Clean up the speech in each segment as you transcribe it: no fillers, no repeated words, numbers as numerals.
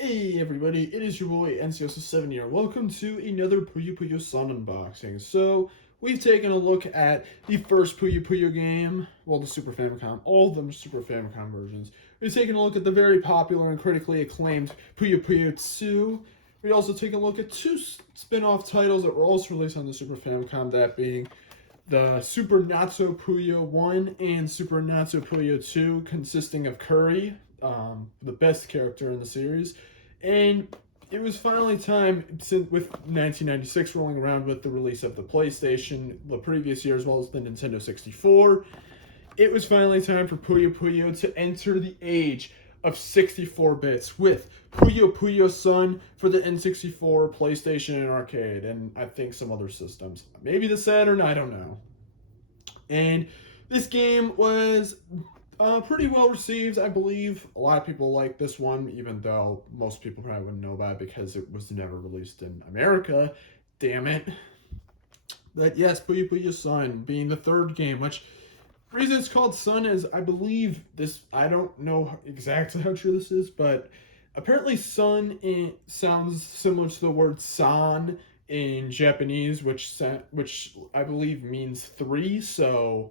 Hey everybody, it is your boy NCS7 here. Welcome to another Puyo Puyo Sun unboxing. So, we've taken a look at the first Puyo Puyo game, well the Super Famicom, all of them Super Famicom versions. We've taken a look at the very popular and critically acclaimed Puyo Puyo 2. We also taken a look at two spin-off titles that were also released on the Super Famicom, that being the Super Natso Puyo 1 and Super Natso Puyo 2, consisting of Curry, the best character in the series. And it was finally time, with 1996 rolling around with the release of the PlayStation the previous year, as well as the Nintendo 64, it was finally time for Puyo Puyo to enter the age of 64 bits with Puyo Puyo Sun for the N64, PlayStation, and arcade, and I think some other systems. Maybe the Saturn, I don't know. And this game was pretty well received, I believe. A lot of people like this one, even though most people probably wouldn't know about it because it was never released in America. Damn it. But yes, Puyo Puyo Sun being the third game, which the reason it's called Sun is, I believe this, I don't know exactly how true this is, but apparently Sun sounds similar to the word San in Japanese, which I believe means three, so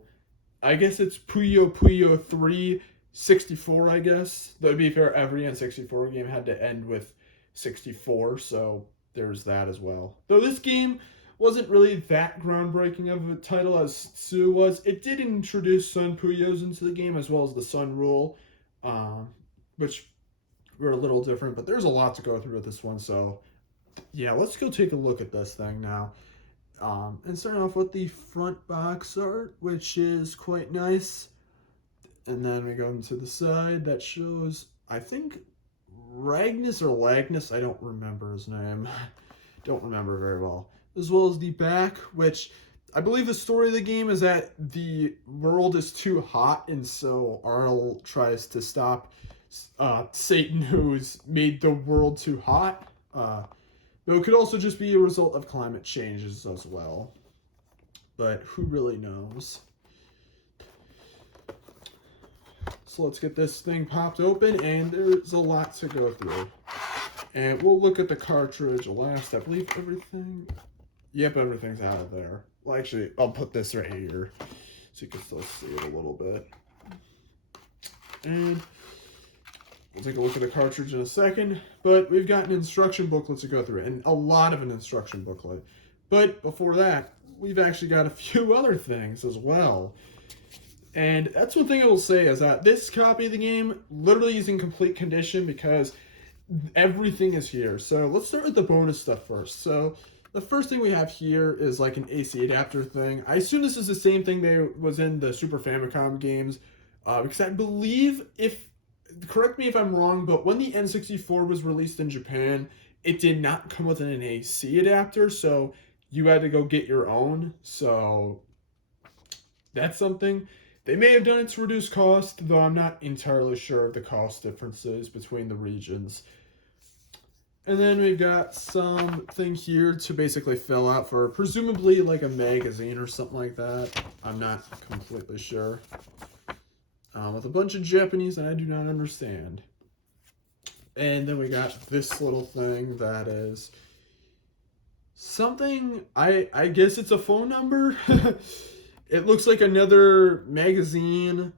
I guess it's Puyo Puyo 3 64, I guess. Though, to be fair, every N64 game had to end with 64, so there's that as well. Though this game wasn't really that groundbreaking of a title as Tsu was, it did introduce Sun Puyos into the game, as well as the Sun Rule, which were a little different, but there's a lot to go through with this one, so yeah, let's go take a look at this thing now. And starting off with the front box art, which is quite nice. And then we go into the side that shows, I think, Ragnus or Lagnus, I don't remember his name. Don't remember very well. As well as the back, which I believe the story of the game is that the world is too hot, and so Arl tries to stop Satan, who's made the world too hot. Though it could also just be a result of climate changes as well. But who really knows? So let's get this thing popped open, and there's a lot to go through. And we'll look at the cartridge last. I believe everything... Yep, everything's out of there. Well, actually, I'll put this right here so you can still see it a little bit. And we'll take a look at the cartridge in a second, but we've got an instruction booklet to go through, and a lot of an instruction booklet. But before that, we've actually got a few other things as well. And that's one thing I will say, is that this copy of the game literally is in complete condition because everything is here. So let's start with the bonus stuff first. So the first thing we have here is like an AC adapter thing. I assume this is the same thing that was in the Super Famicom games, because I believe, correct me if I'm wrong, but when the N64 was released in Japan, it did not come with an AC adapter, so you had to go get your own. So that's something. They may have done it to reduce cost, though I'm not entirely sure of the cost differences between the regions. And then we've got something here to basically fill out for presumably like a magazine or something like that. I'm not completely sure. With a bunch of Japanese that I do not understand. And then we got this little thing that is something, I guess it's a phone number. It looks like another magazine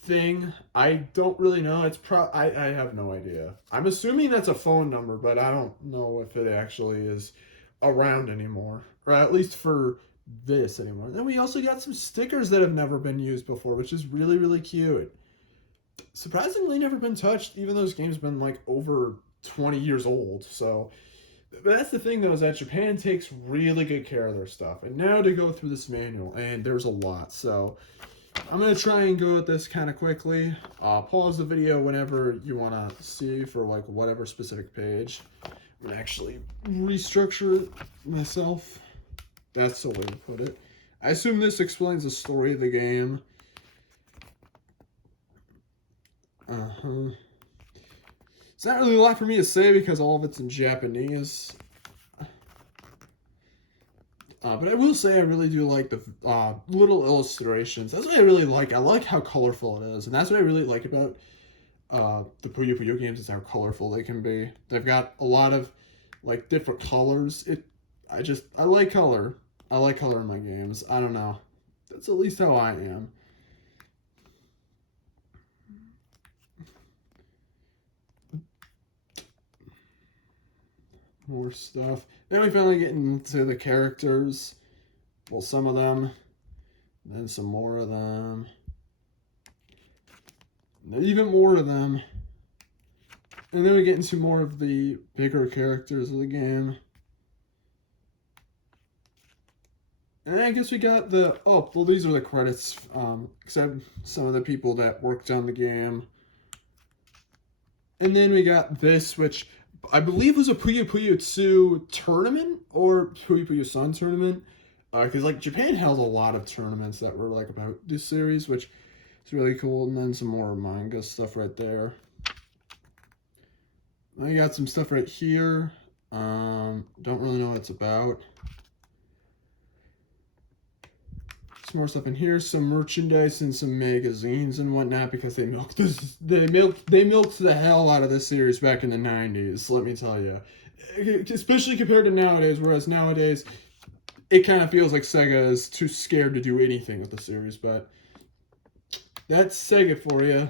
thing. I don't really know. I have no idea. I'm assuming that's a phone number, but I don't know if it actually is around anymore, or at least for this anymore. Then we also got some stickers that have never been used before, which is really, really cute. Surprisingly never been touched, even though this game's been like over 20 years old. So, but that's the thing though, is that Japan takes really good care of their stuff. And now to go through this manual, and there's a lot, so I'm going to try and go at this kind of quickly. Pause the video whenever you want to see for like whatever specific page. I'm going to actually restructure it myself. That's the way to put it. I assume this explains the story of the game. It's not really a lot for me to say because all of it's in Japanese. But I will say I really do like the little illustrations. That's what I really like. I like how colorful it is. And that's what I really like about the Puyo Puyo games is how colorful they can be. They've got a lot of like different colors. I like color. I like color in my games. I don't know. That's at least how I am. More stuff. Then we finally get into the characters. Well, some of them. Then some more of them. Then even more of them. And then we get into more of the bigger characters of the game. And I guess we got the... Oh, well, these are the credits. Except some of the people that worked on the game. And then we got this, which I believe was a Puyo Puyo 2 tournament. Or Puyo Puyo Sun tournament. Because, like, Japan held a lot of tournaments that were, like, about this series, which is really cool. And then some more manga stuff right there. I got some stuff right here. Don't really know what it's about. Some more stuff in here, some merchandise and some magazines and whatnot because they milked the hell out of this series back in the 90s, let me tell you. Especially compared to nowadays, whereas nowadays it kind of feels like Sega is too scared to do anything with the series, but that's Sega for you.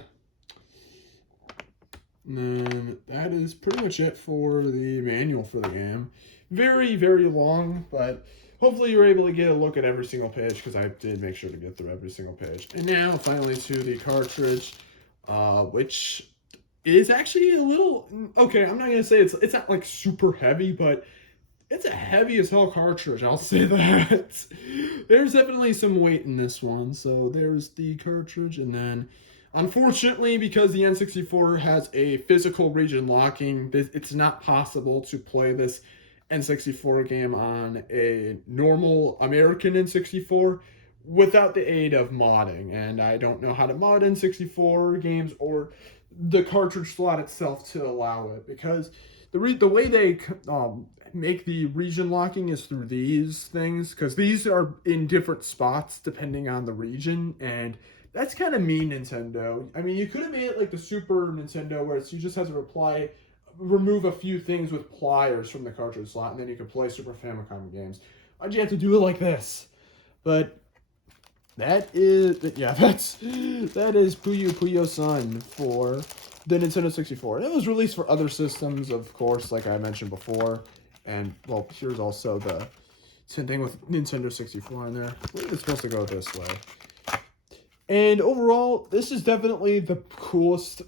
And then that is pretty much it for the manual for the game. Very, very long, but hopefully you're able to get a look at every single page because I did make sure to get through every single page. And now, finally, to the cartridge, which is actually a little... Okay, I'm not going to say it's not, like, super heavy, but it's a heavy as hell cartridge, I'll say that. There's definitely some weight in this one. So there's the cartridge, and then... Unfortunately, because the N64 has a physical region locking, it's not possible to play this N64 game on a normal American N64 without the aid of modding. And I don't know how to mod N64 games or the cartridge slot itself to allow it, because the way they make the region locking is through these things, because these are in different spots depending on the region, and that's kind of mean, Nintendo. I mean, you could have made it like the Super Nintendo, where you just have to remove a few things with pliers from the cartridge slot, and then you can play Super Famicom games. Why'd you have to do it like this? But that is Puyo Puyo Sun for the Nintendo 64. And it was released for other systems, of course, like I mentioned before. And, well, here's also the same thing with Nintendo 64 in there. I believe it's supposed to go this way. And overall, this is definitely the coolest.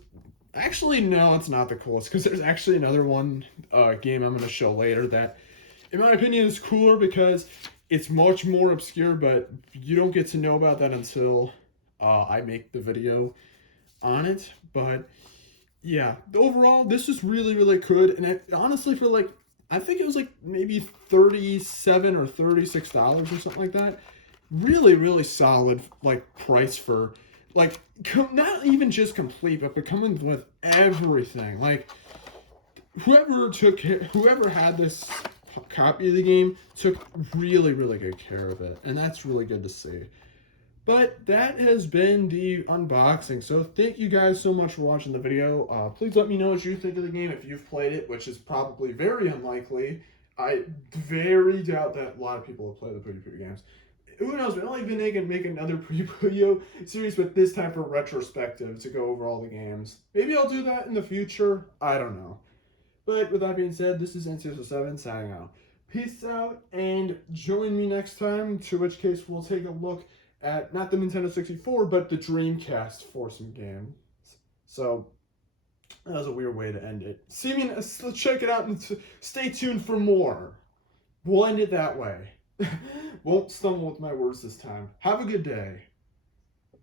Actually, no, it's not the coolest, because there's actually another game I'm going to show later that, in my opinion, is cooler because it's much more obscure, but you don't get to know about that until I make the video on it. But yeah, overall, this is really, really good. And honestly, for like, I think it was like maybe $37 or $36 or something like that. Really, really solid, like, price for, like, not even just complete, but coming with everything. Like, whoever had this copy of the game took really, really good care of it, and that's really good to see. But that has been the unboxing, so thank you guys so much for watching the video. Please let me know what you think of the game if you've played it, which is probably very unlikely. I very doubt that a lot of people have played the Puyo Puyo games. Who knows, maybe they can make another Puyo Puyo series, but this time for retrospective to go over all the games. Maybe I'll do that in the future. I don't know. But with that being said, this is N607 signing out. Peace out, and join me next time, to which case we'll take a look at not the Nintendo 64, but the Dreamcast for some games. So, that was a weird way to end it. Let's check it out and stay tuned for more. We'll end it that way. Won't stumble with my words this time. Have a good day.